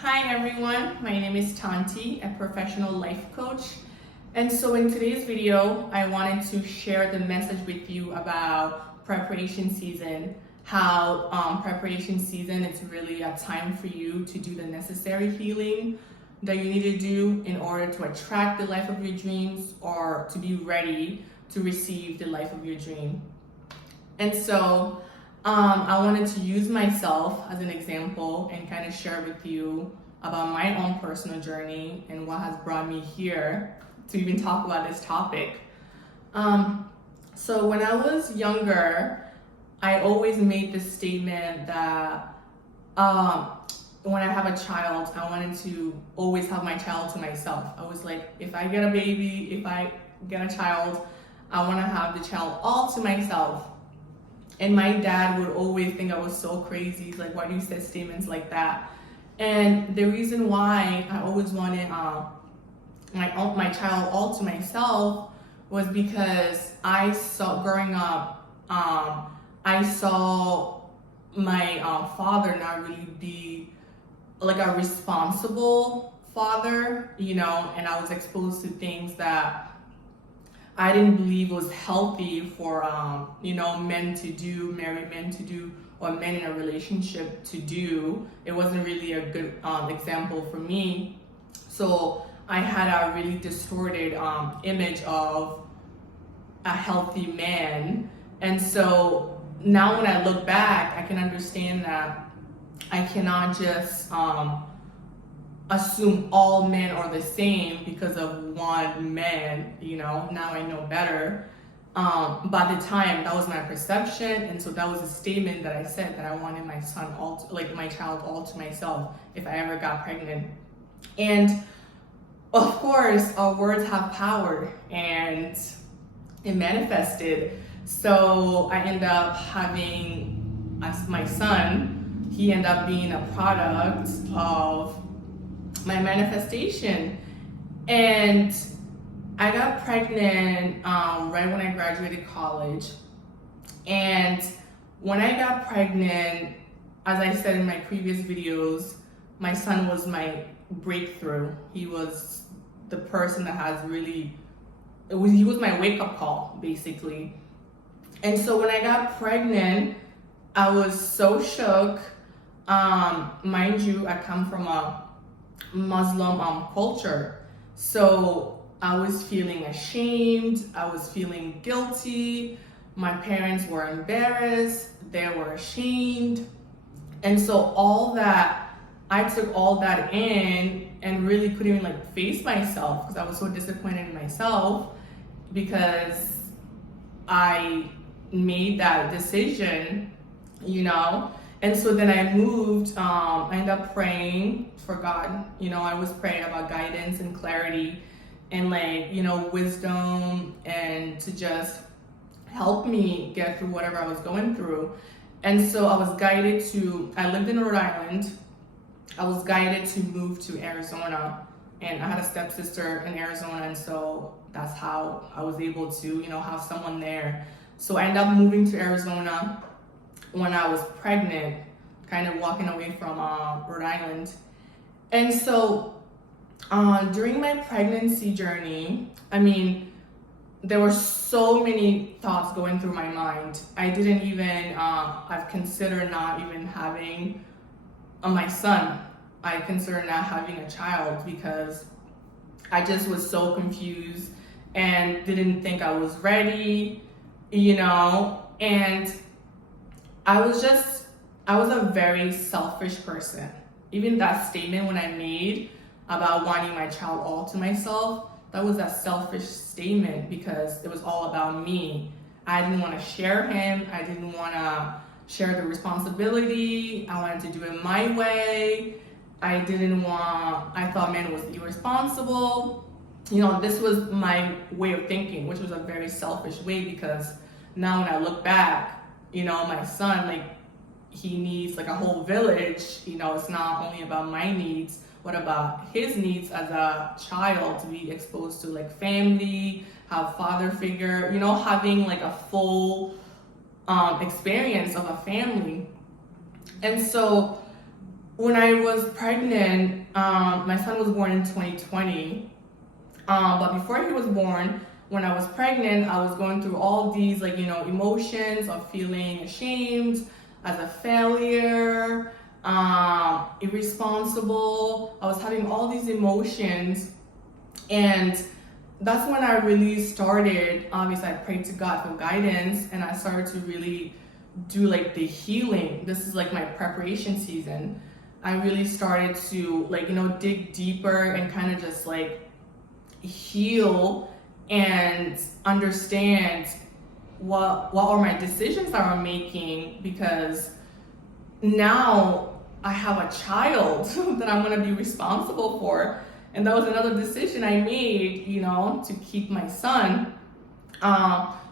Hi everyone, my name is Tanti, a professional life coach. And so in today's video, I wanted to share the message with you about preparation season, how preparation season is really a time for you to do the necessary healing that you need to do in order to attract the life of your dreams or to be ready to receive the life of your dream. And so I wanted to use myself as an example and kind of share with you about my own personal journey and what has brought me here to even talk about this topic. So when I was younger, I always made this statement that when I have a child, I wanted to always have my child to myself. I was like, if I get a baby, if I get a child, I want to have the child all to myself. And my dad would always think I was so crazy. He's like, why do you say statements like that? And the reason why I always wanted my child all to myself was because I saw growing up, I saw my father not really be like a responsible father, and I was exposed to things that I didn't believe was healthy for men to do, married men to do, or men in a relationship to do. It wasn't really a good example for me. So I had a really distorted image of a healthy man. And so now when I look back, I can understand that I cannot just assume all men are the same because of one man, now I know better. By the time, that was my perception, and so that was a statement that I said that I wanted my son my child all to myself if I ever got pregnant. And of course, our words have power, and it manifested. So I ended up having my son. He ended up being a product of my manifestation. And I got pregnant right when I graduated college. And when I got pregnant, as I said in my previous videos, my son was my breakthrough. He was the person that he was my wake-up call, basically. And so when I got pregnant, I was so shook. Mind you, I come from a Muslim culture. So I was feeling ashamed, I was feeling guilty, my parents were embarrassed, they were ashamed. And so I took all that in and really couldn't even face myself because I was so disappointed in myself because I made that decision, And so then I moved, I ended up praying for God. I was praying about guidance and clarity and wisdom and to just help me get through whatever I was going through. And so I was guided I lived in Rhode Island. I was guided to move to Arizona, and I had a stepsister in Arizona. And so that's how I was able to, have someone there. So I ended up moving to Arizona when I was pregnant, kind of walking away from Rhode Island. And so during my pregnancy journey, there were so many thoughts going through my mind. I didn't even, I've considered not even having my son. I considered not having a child because I just was so confused and didn't think I was ready, and I was a very selfish person. Even that statement when I made about wanting my child all to myself, that was a selfish statement because it was all about me. I didn't want to share him. I didn't want to share the responsibility. I wanted to do it my way. I thought man was irresponsible. This was my way of thinking, which was a very selfish way because now when I look back, my son, he needs a whole village. It's not only about my needs, what about his needs as a child to be exposed to family, have father figure, having a full experience of a family. And so when I was pregnant, my son was born in 2020. But before he was born, when I was pregnant, I was going through all these emotions of feeling ashamed as a failure, irresponsible. I was having all these emotions, and that's when I really started. Obviously, I prayed to God for guidance, and I started to really do like the healing. This is like my preparation season. I really started to dig deeper and kind of just like heal and understand what are my decisions that I'm making, because now I have a child that I'm going to be responsible for. And that was another decision I made, to keep my son,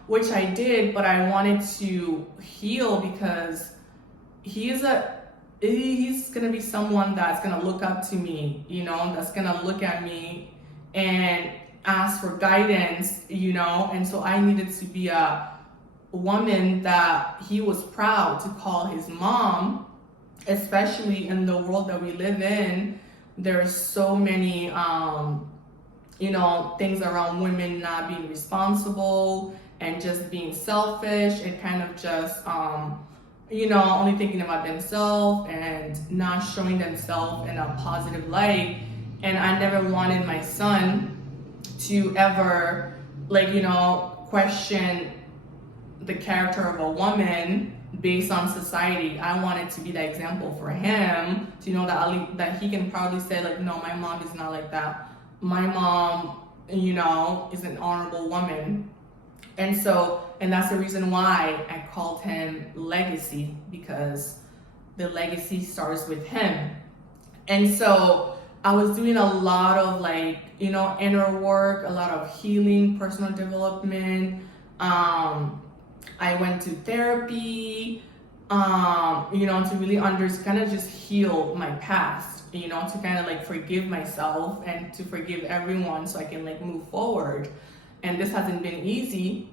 which I did, but I wanted to heal because he's going to be someone that's going to look up to me, that's going to look at me and ask for guidance, and so I needed to be a woman that he was proud to call his mom, especially in the world that we live in. There's so many things around women not being responsible and just being selfish and kind of just only thinking about themselves and not showing themselves in a positive light. And I never wanted my son to ever question the character of a woman based on society. I wanted to be the example for him to know that he can proudly say no, my mom is not like that. My mom, is an honorable woman. And that's the reason why I called him Legacy, because the legacy starts with him. And so I was doing a lot of inner work, a lot of healing, personal development. I went to therapy, to really kind of just heal my past, to kind of forgive myself and to forgive everyone so I can move forward. And this hasn't been easy.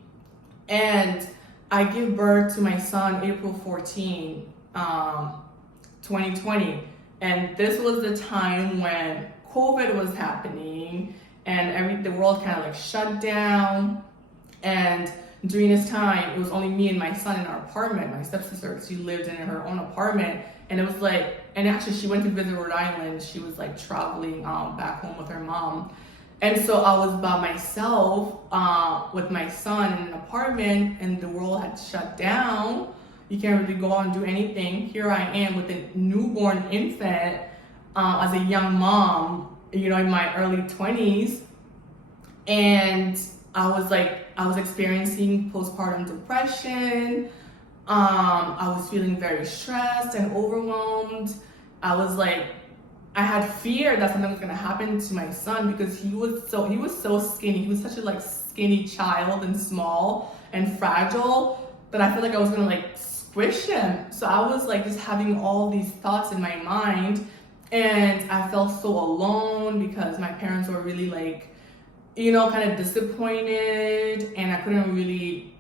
And I gave birth to my son April 14, 2020. And this was the time when COVID was happening and the world kind of shut down. And during this time, it was only me and my son in our apartment. My stepsister, she lived in her own apartment. And it was and actually she went to visit Rhode Island. She was traveling back home with her mom. And so I was by myself with my son in an apartment, and the world had shut down. You can't really go out and do anything. Here I am with a newborn infant as a young mom, in my early 20s. And I was experiencing postpartum depression. I was feeling very stressed and overwhelmed. I had fear that something was gonna happen to my son because he was so skinny. He was such a skinny child and small and fragile that I feel like I was gonna squish him. So I was just having all these thoughts in my mind, and I felt so alone because my parents were really kind of disappointed, and I couldn't really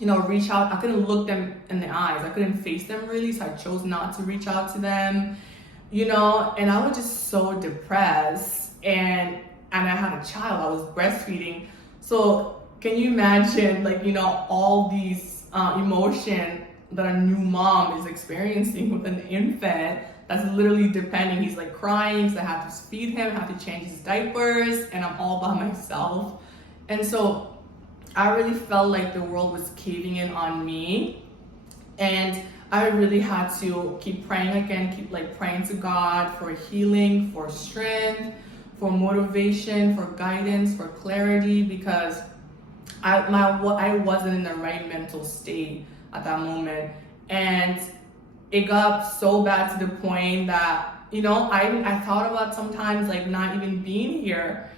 reach out. I couldn't look them in the eyes. I couldn't face them really, so I chose not to reach out to them. And I was just so depressed, and I had a child. I was breastfeeding. So can you imagine all these emotion that a new mom is experiencing with an infant that's literally depending. He's crying, so I have to feed him, I have to change his diapers, and I'm all by myself. And so I really felt like the world was caving in on me, and I really had to keep praying again, keep praying to God for healing, for strength, for motivation, for guidance, for clarity, because I wasn't in the right mental state at that moment. And it got so bad to the point that, I thought about sometimes not even being here,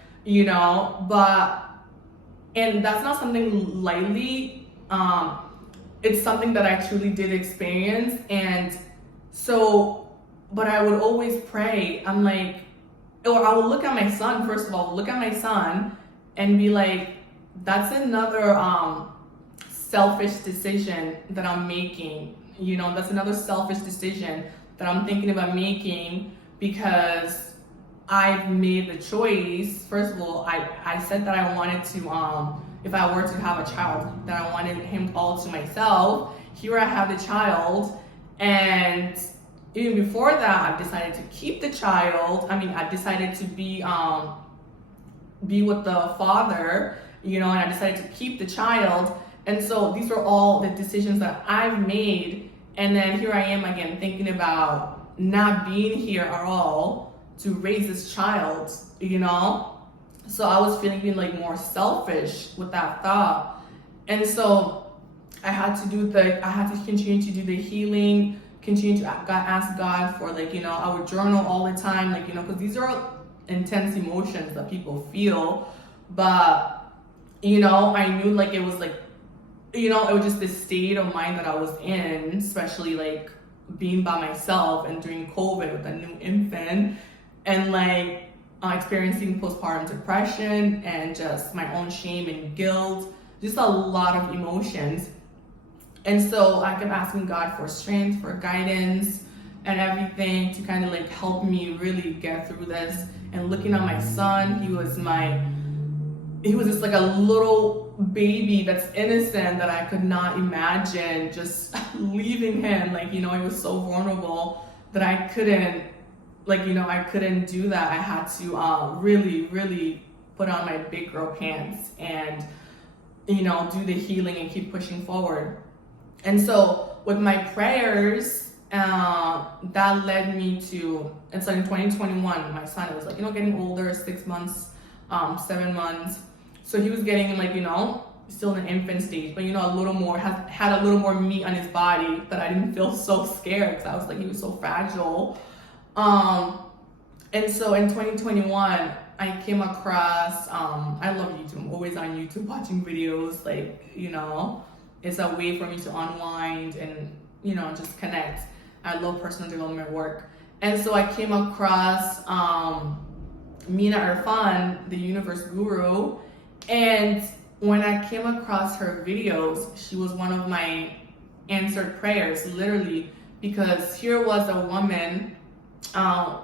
and that's not something lightly. It's something that I truly did experience. And so, but I would always pray. Or I would look at my son, first of all, and be that's another selfish decision that I'm making. That's another selfish decision that I'm thinking about making, because I've made the choice. First of all, I said that I wanted to, if I were to have a child, that I wanted him all to myself. Here I have the child, and even before that, I've decided to keep the child. I mean, I decided to be with the father, and I decided to keep the child. And so these are all the decisions that I've made. And then here I am again thinking about not being here at all to raise this child, So I was feeling like more selfish with that thought. And so I had to continue to do the healing, continue to ask God for I would journal all the time, because these are intense emotions that people feel. But, I knew it was it was just this state of mind that I was in, especially being by myself and during COVID with a new infant, and experiencing postpartum depression and just my own shame and guilt, just a lot of emotions. And so I kept asking God for strength, for guidance, and everything to kind of help me really get through this. And looking at my son, he was just like a little baby that's innocent that I could not imagine just leaving him. He was so vulnerable that I couldn't, I couldn't do that. I had to really, really put on my big girl pants and, do the healing and keep pushing forward. And so with my prayers, that led me to, and so in 2021, my son was getting older, 6 months, 7 months. So he was getting still in the infant stage, but a little more, had a little more meat on his body, that I didn't feel so scared, because I was he was so fragile. And so in 2021, I came across, I love YouTube. I'm always on YouTube watching videos, it's a way for me to unwind and, just connect. I love personal development work. And so I came across Mina Irfan, the Universe Guru. And when I came across her videos, she was one of my answered prayers, literally, because here was a woman,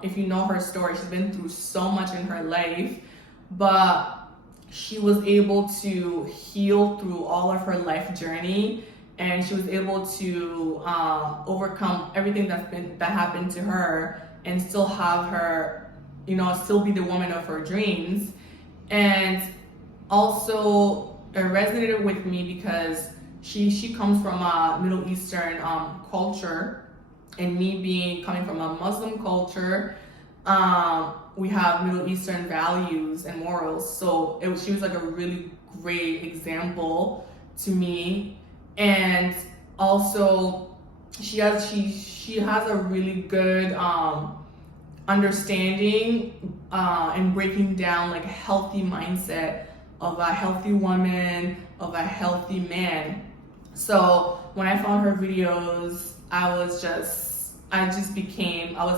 if you know her story, she's been through so much in her life, but she was able to heal through all of her life journey, and she was able to overcome everything that happened to her, and still have her, still be the woman of her dreams. And also it resonated with me because she comes from a Middle Eastern culture, and me coming from a Muslim culture, we have Middle Eastern values and morals. So she was a really great example to me. And also she has a really good understanding and breaking down a healthy mindset of a healthy woman, of a healthy man. So when I found her videos, I was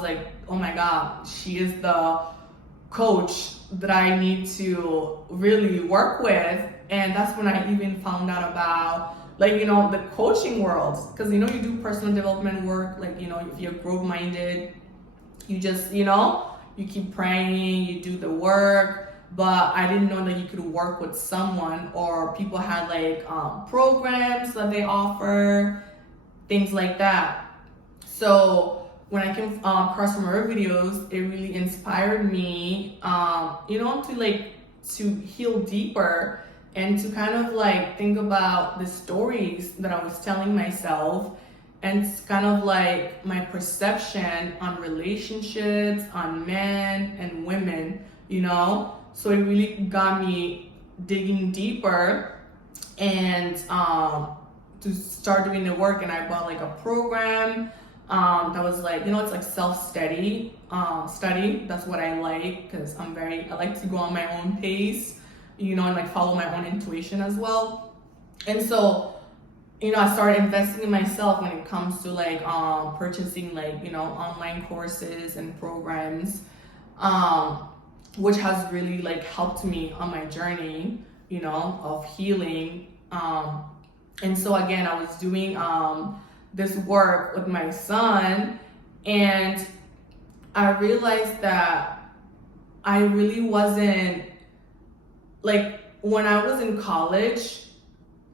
like, oh my God, she is the coach that I need to really work with. And that's when I even found out about the coaching world, because you do personal development work, if you're growth-minded, you just you keep praying, you do the work. But I didn't know that you could work with someone, or people had programs that they offer, things like that. So when I came across some of her videos, it really inspired me, to heal deeper, and to kind of think about the stories that I was telling myself, and kind of my perception on relationships, on men and women, So it really got me digging deeper, and to start doing the work. And I bought a program that was it's self-study study. That's what I like, because I like to go on my own pace, and follow my own intuition as well. And so I started investing in myself when it comes to purchasing online courses and programs, which has really helped me on my journey, of healing. And so again, I was doing this work with my son, And I realized that I really wasn't, like, when I was in college,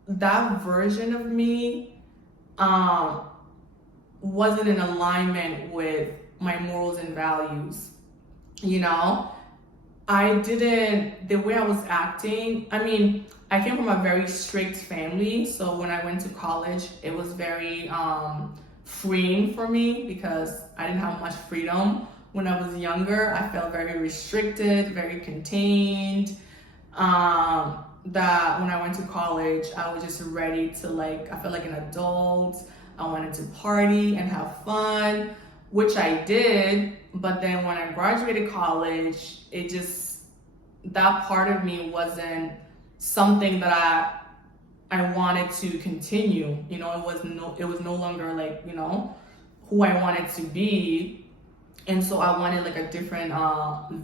that version of me wasn't in alignment with my morals and values. You know, the way I was acting, I mean, I came from a very strict family. So when I went to college, it was very freeing for me because I didn't have much freedom. When I was younger, I felt very restricted, very contained. That when I went to college, I was just ready to, like, I felt like an adult. I wanted to party and have fun, which I did. But then when I graduated college, that part of me wasn't something that I wanted to continue. You know, it was no longer, like, you know, who I wanted to be. And so I wanted, like, a different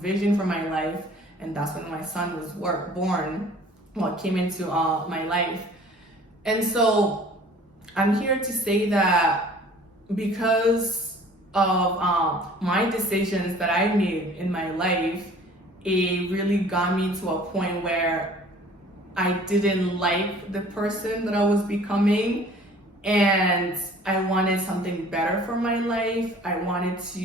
vision for my life. And that's when my son was born. Well, came into my life. And so I'm here to say that because of my decisions that I made in my life, it really got me to a point where I didn't like the person that I was becoming, and I wanted something better for my life. I wanted to,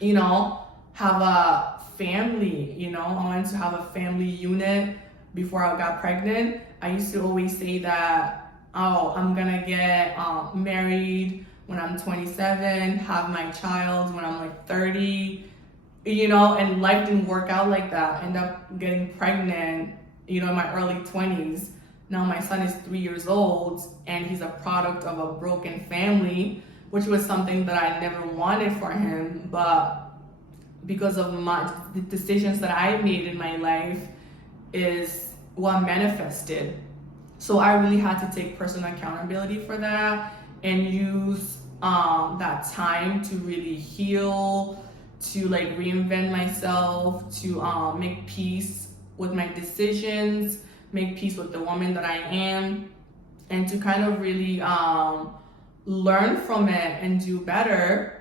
you know, have a family, you know, I wanted to have a family unit before I got pregnant. I used to always say that, oh, I'm gonna get married when I'm 27, have my child when I'm like 30, you know, and life didn't work out like that. End up getting pregnant, you know, in my early 20s. Now my son is 3 years old and he's a product of a broken family, which was something that I never wanted for him, but because of the decisions that I made in my life is what manifested. So I really had to take personal accountability for that and use that time to really heal, to, like, reinvent myself, to make peace with my decisions, make peace with the woman that I am, and to kind of really learn from it and do better,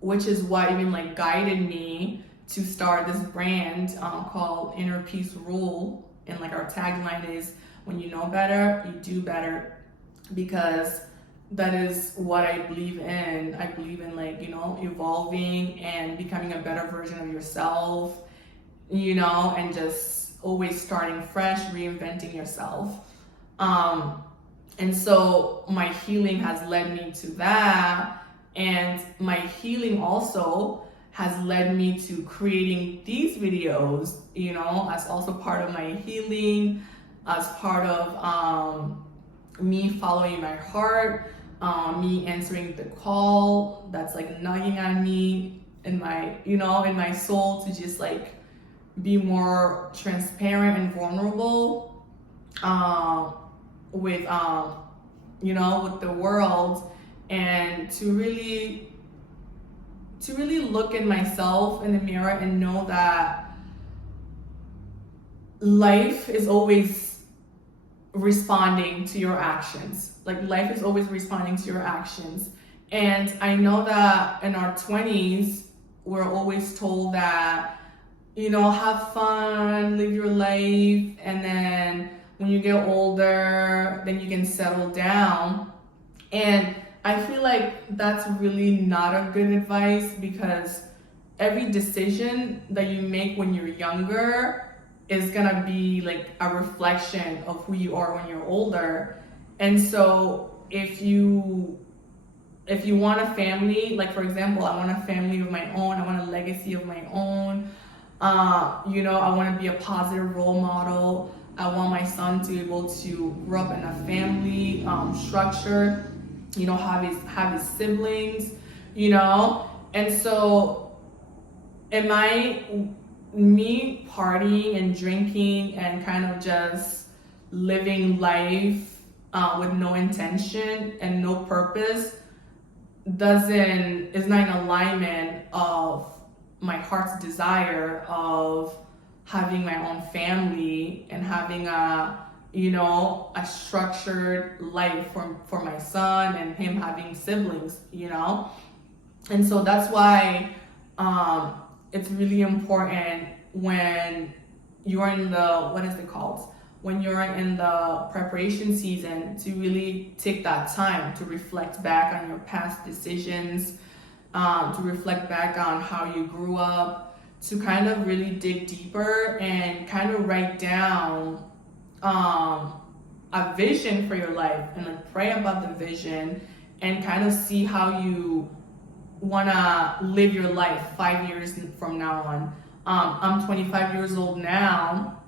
which is what even, like, guided me to start this brand called Inner Peace Rule. And, like, our tagline is, when you know better, you do better, because that is what I believe in. I believe in, like, you know, evolving and becoming a better version of yourself, you know, and just always starting fresh, reinventing yourself. And so my healing has led me to that. And my healing also has led me to creating these videos, you know, as also part of my healing, as part of me following my heart, me answering the call that's, like, nagging on me in my, you know, in my soul, to just, like, be more transparent and vulnerable with, you know, with the world, and to really look at myself in the mirror and know that life is always responding to your actions. Like, life is always responding to your actions. And I know that in our 20s, we're always told that, you know, have fun, live your life, and then when you get older, then you can settle down. And I feel like that's really not a good advice, because every decision that you make when you're younger is gonna be, like, a reflection of who you are when you're older. And so if you want a family, like, for example, I want a family of my own, I want a legacy of my own, you know, I want to be a positive role model. I want my son to be able to grow up in a family structure, you know, have his siblings, you know. And so me partying and drinking and kind of just living life with no intention and no purpose is not in alignment of my heart's desire of having my own family and having a structured life for my son and him having siblings, you know. And so that's why it's really important when you're in the, what is it called? When you're in the preparation season, to really take that time to reflect back on your past decisions, to reflect back on how you grew up, to kind of really dig deeper and kind of write down a vision for your life, and like pray about the vision and kind of see how you want to live your life 5 years from now on. I'm 25 years old now,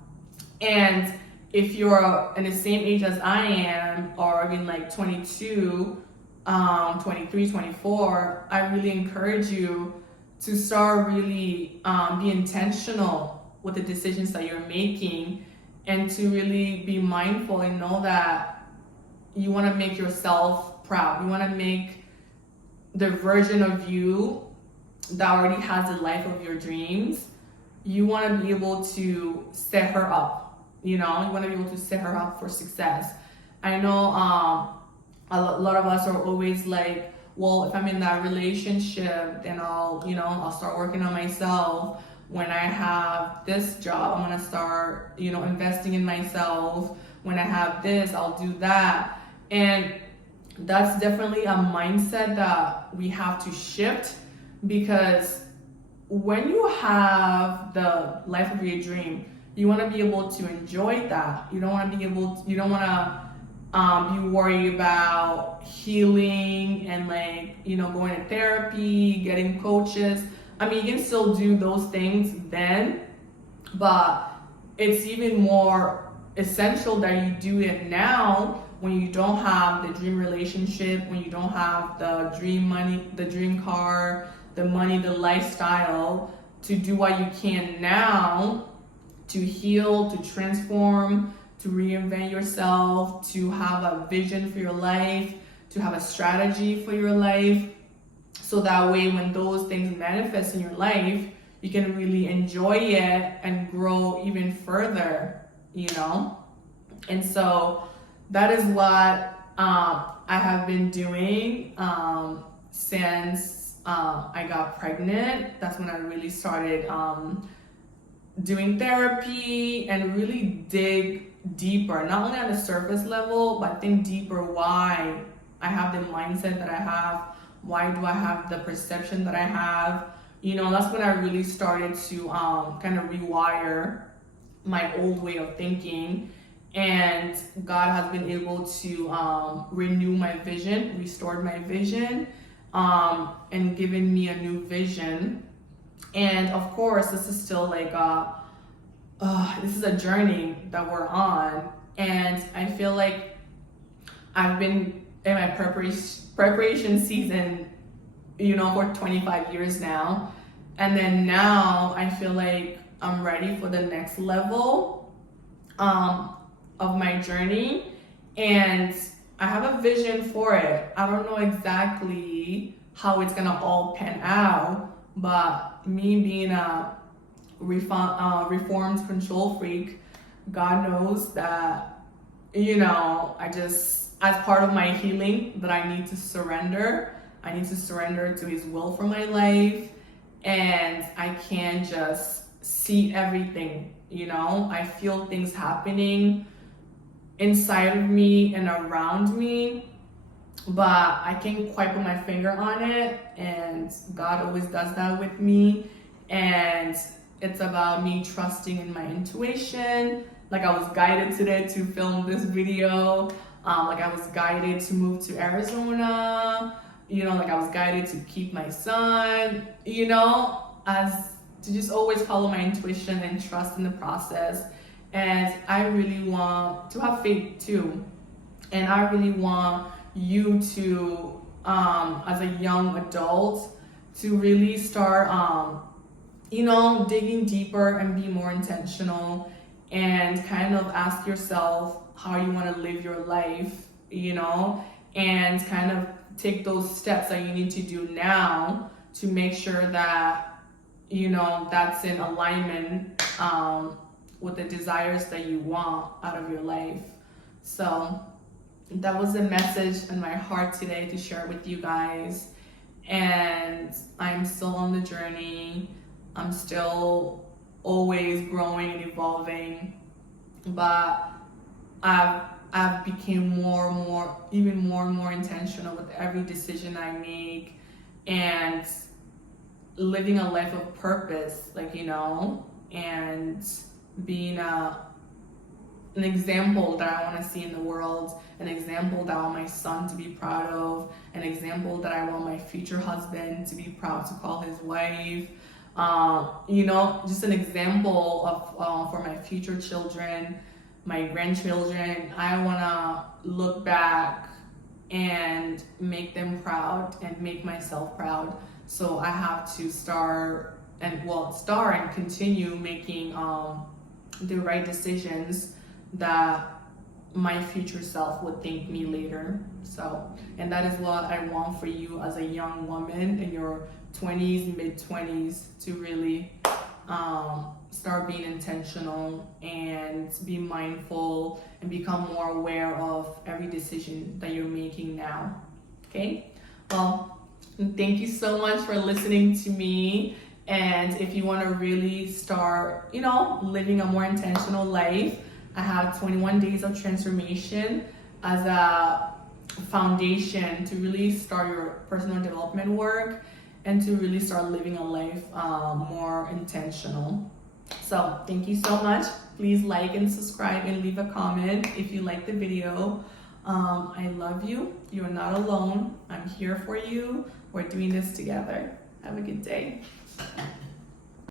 and if you're in the same age as I am, or even like 22, 23, 24, I really encourage you to start really be intentional with the decisions that you're making, and to really be mindful and know that you want to make yourself proud. You want to make the version of you that already has the life of your dreams. You want to be able to set her up, you know, you want to be able to set her up for success. I know a lot of us are always like, well, if I'm in that relationship, then I'll start working on myself. When I have this job, I'm gonna start, investing in myself. When I have this, I'll do that. And that's definitely a mindset that we have to shift, because when you have the life of your dream, you want to be able to enjoy that. You don't want to be worried about healing and going to therapy, getting coaches. I mean, you can still do those things then, but it's even more essential that you do it now, when you don't have the dream relationship, when you don't have the dream money, the dream car, the money, the lifestyle, to do what you can now to heal, to transform, to reinvent yourself, to have a vision for your life, to have a strategy for your life. So that way, when those things manifest in your life, you can really enjoy it and grow even further, And so that is what I have been doing since I got pregnant. That's when I really started doing therapy and really dig deeper, not only on the surface level, but think deeper why I have the mindset that I have. Why do I have the perception that I have? That's when I really started to kind of rewire my old way of thinking. And God has been able to renew my vision, restored my vision, and given me a new vision. And of course, this is still this is a journey that we're on. And I feel like I've been in my preparation season, for 25 years now. And then now I feel like I'm ready for the next level of my journey. And I have a vision for it. I don't know exactly how it's gonna all pan out, but me being a reformed control freak, God knows that, as part of my healing, that I need to surrender. I need to surrender to His will for my life. And I can't just see everything, I feel things happening inside of me and around me, but I can't quite put my finger on it. And God always does that with me. And it's about me trusting in my intuition. Like, I was guided today to film this video. I was guided to move to Arizona. I was guided to keep my son, as to just always follow my intuition and trust in the process. And I really want to have faith too. And I really want you to, as a young adult, to really start, digging deeper and be more intentional, and kind of ask yourself how you want to live your life, and kind of take those steps that you need to do now to make sure that, that's in alignment with the desires that you want out of your life. So that was the message in my heart today to share with you guys. and I'm still on the journey. I'm still always growing and evolving, but I've became more and more, even more and more intentional with every decision I make, and living a life of purpose, like, you know, and being an example that I want to see in the world, an example that I want my son to be proud of, an example that I want my future husband to be proud to call his wife. You know, just an example of for my future children, my grandchildren. I want to look back and make them proud and make myself proud. So I have to start and continue making the right decisions that my future self would thank me later. So, and that is what I want for you as a young woman in your 20s, mid 20s, to really start being intentional and be mindful and become more aware of every decision that you're making now. Okay? Well, thank you so much for listening to me. And if you want to really start, you know, living a more intentional life, I have 21 days of transformation as a foundation to really start your personal development work and to really start living a life more intentional. So thank you so much. Please like and subscribe and leave a comment if you like the video. I love you. You're not alone. I'm here for you. We're doing this together. Have a good day.